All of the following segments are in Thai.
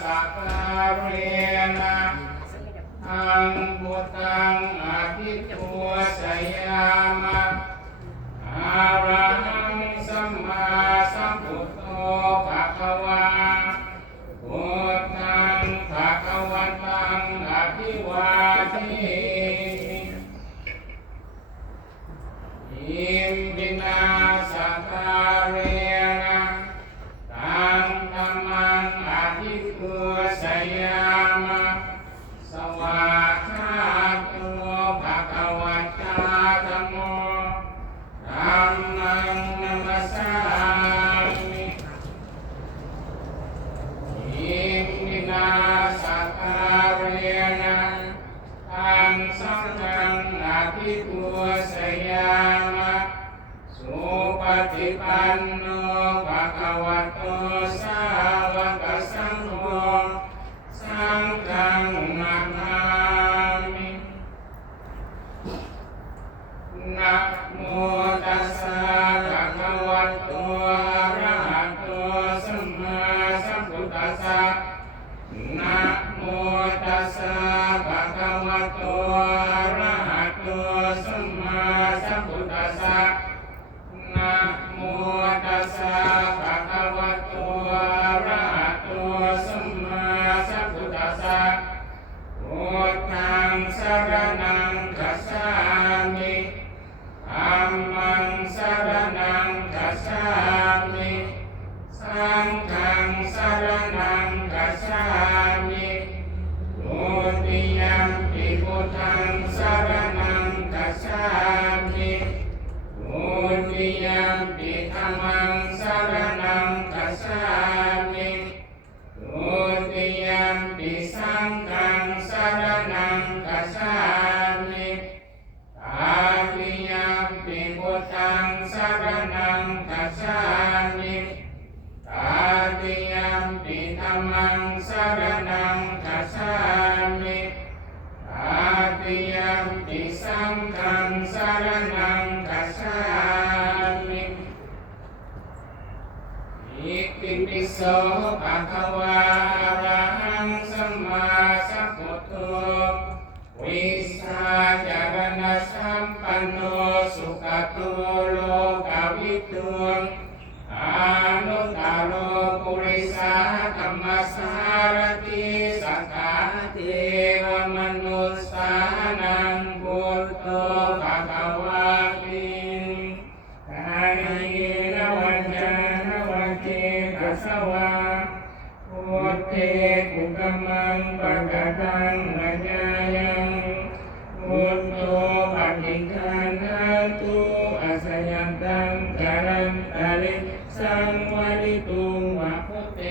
สักการเรนะอังพุตังอภิปูชยามะอะระหังสัมมาสัมพุทโธภะคะวาพุทธังภะคะวันตังอภิวาเทมิอิมินาสักการเรนะตังธัมมังอภิปูชยามะสวากขาโตภะคะวะตาธัมโมธัมมังนัมมัสสามิอิมินาสักการเรนะตังสังฆังอภิปูชยามะสุปฏิปันโนภะคะวะโตสาวกสังโฆสังฆังนะมามินะโมตัสสะภะคะวะโตอะระหะโตสัมมาสัมพุทธัสสะนะโมตัสสะภะคะวะโตอะระหะโตสัมมาสัมพุทธัสสะนะโมตัสสะภะคะวะโตอะระหะโตสัมมาสัมพุทธัสสะพุทธังสรณังคัจฉามิธัมมังสรณังคัจฉามิสังฆังสรณังคัจฉามิทุติยัมปิพุทธังสรณังคัจฉามิทุติยัมปิธัมมังสรณังคัจฉามิทุติยัมปิสังฆังสรณังคัจฉามิตาติยัมปิพุทธังสรณังคัจฉามิตาติยัมปิธัมมังสรณังคัจฉามิตาติยัมปิสังฆังสรณังคัจฉามิอิติปิโสภะคะวะอะระหังสัมมาสัมพุทโธวิสสาจารณสัมปันโนสุขโตโลกวิทูอานุตตโรปุริสาธัมมสารติสัทธาเทวมนุสสานังพุทโธภะคะวะติกายเยวัจจานวัจเจกัสสวะพุทเทกุกัมมังปะกะตังมัจจายังพุทโธปฏิคันหาตุอาสยันตังกาลันตะลิสังวริตุงวะพุทเต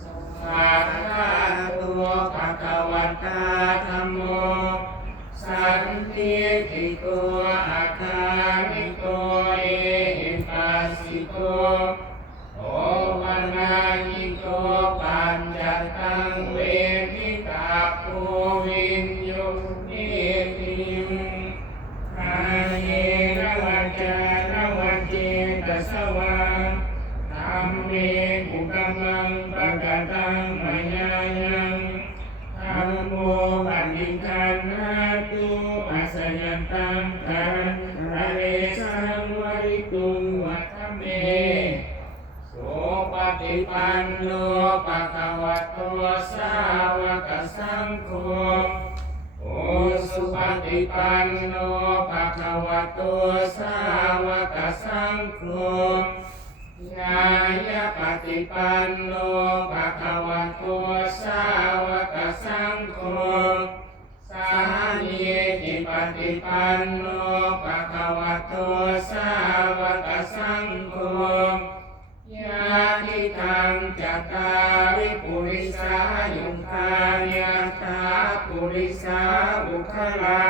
สวากขาโตภะคะวะตาธัมโมสันติติโกอาคานิโกเอหิปัสสิโกโอวานายิโกปัญจตังเวทิตาภูวินโยนิติมกายเยวัจจานวัจเจกัสสวะธัมเมกุกัมมังปะกะตังมัจจายังธัมโมปฏิคันหาตุอาสยันตังกาลันตะเลสังวริตุงวัฏเมสุปฏิปันโนภะคะวะโตสาวกสังโฆโอสุปฏิปันโนภะคะวะโตสาวกสังโฆญาญาปฏิปันโนภะคะวะโตสาวกสังโฆสามีจิปฏิปันโนภะคะวะโตสาวกสังโฆญาติทังจัตตาริปุริสายุคานิอัตถาปุริสาบุคลา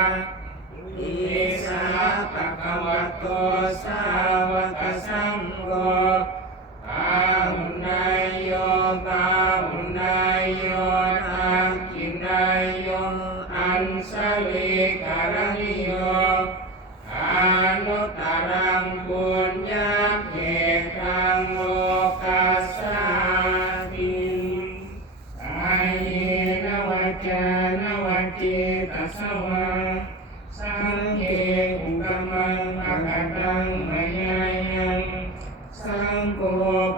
อิสาภะคะวะโตสาวกสังโฆอาหุนายโยบาหุนายโยทักขินายโยอันสลิการณิโยอานุตตรังปุญญาเขตังโลกัสสามิ สวะสังเฆอุกมังปะกะตังมะยายังสังโฆ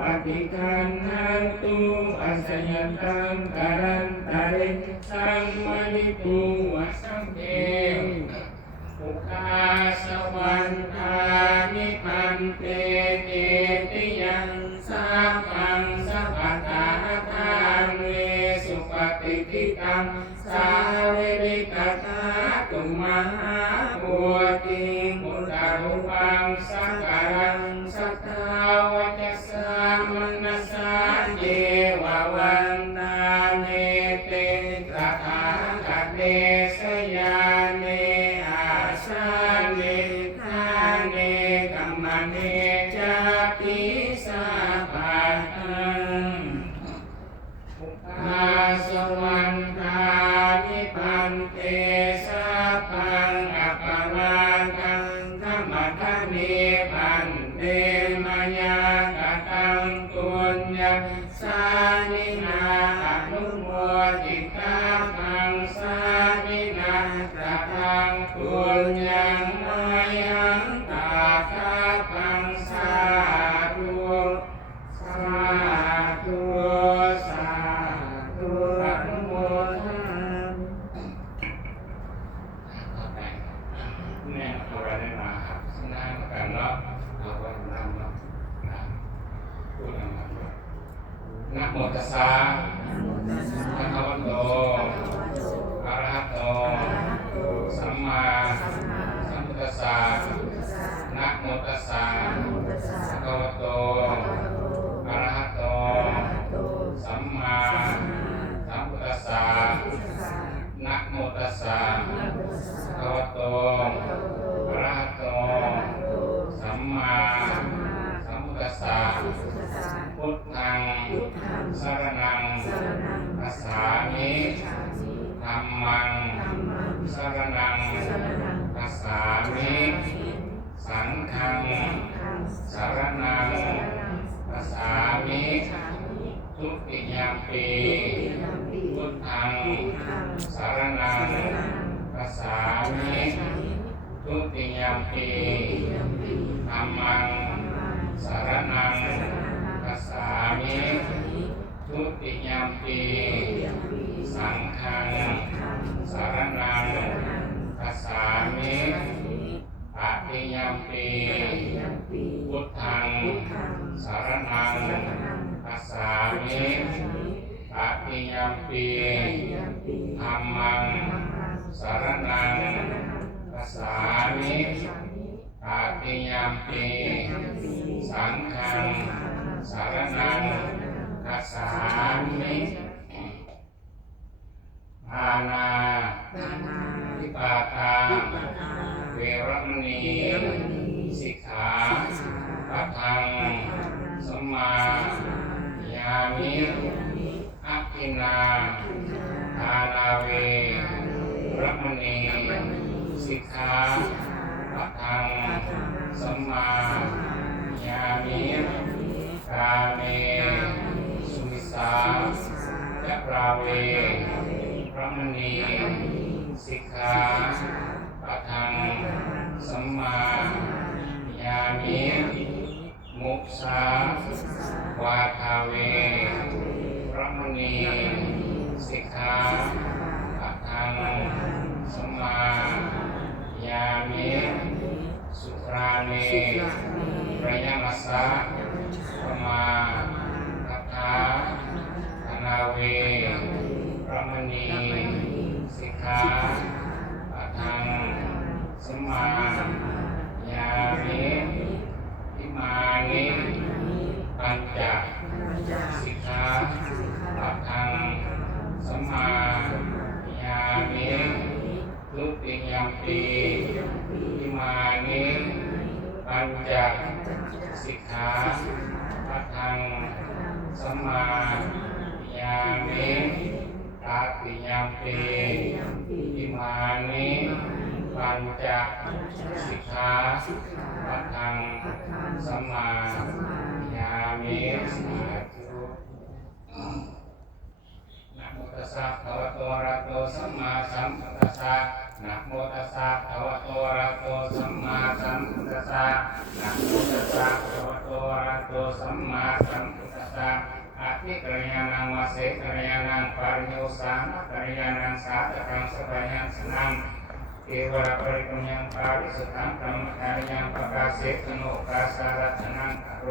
ปฏิคันหันตุอัสสยตังกรันตะเรสัมมานิตุวะสังเฆอุคาสวันทานิพันเตเตติยังสัพพังสัพพทาทานเวสุปฏิทิตังสาเวริตถาตุมหาปุติมุตตะรูปังสักการังสัทธาวะจัสสามนัสสะเจวะวันตาเนเตตถาคเตสยาเนอาสาเนทาเนกัมมะเนจัปติสาปะทังอุปาสวันทานิพันเตสัพพังอัปปะมาทังธัมมะทะเนพันเตมยากตังตุญญสานินาอนุโมทิตาพังสานินาตทังตุญญังมายังตาตาพังสาธุสาธุสาธุอนุโมทนาแน่ตัวได้มาครับหน้ากันเนาะเอาไว้นำเนาะพูดกันมานะโมตัสสะภะคะวะโตอะระหะโตสัมมาสัมพุทธัสสะนะโมตัสสะภะคะวะโตอะระหะโตสัมมาสัมพุทธัสสะนะโมตัสสะภะคะวะโตอะระหะโตสัมมาสัมพุทธัสสะพุทธังสรณังคัจฉามิธัมมังสรณังคัจฉามิสังฆังสรณังคัจฉามิทุติยัมปิพุทธังสรณังคัจฉามิทุติยัมปิธัมมังสรณังคัจฉามิทุติยัมปิสังฆังสรณังคัจฉามิตติยัมปิพุทธังสรณังคัจฉามิตติยัมปิธัมมังสรณังคัจฉามิตติยัมปิสังฆังสรณังคัจฉามิอานาทิปาทาเวรมณีสิกขาปะทังสัมมายามิอัคคินาทานาเวรมณีสิกขาปะทังสัมมายามิกาเมสุมิสาจะราเวรมณีสิกขาปะทังสัมมายามิมุสาวาทาเวรมณีสิกขาปะทังสัมมายามิสุราเมระยมัสสะปมาทัฏฐาธนาเวรมณีสิกขาปะทังสัมมายามิอิมานิปัญจสิกขาปะทังสัมมายามิทุติยัมปิอิมานิปัญจสิกขาปะทังสัมมายามิตติยัมปิอิมานิปัญจสิกขาปะทังสัมมายามิสาธุนะโมตัสสะภะคะวะโตอะระหะโตสัมมาสัมพุทธัสสะ นะโมตัสสะภะคะวะโตอะระหะโตสัมมาสัมพุทธัสสะนะโมตัสสะภะคะวะโตอะระหะโตสัมมาสัมพุทธัสสะอะทิกรยานังวาเสกรยานังปาริโยสามะกรยานังสาธกังสบายังสนังเทวราปริปุญญังปาริสุทธังธรรมกายยังปะกาเสตโนกาสารัตนังกโร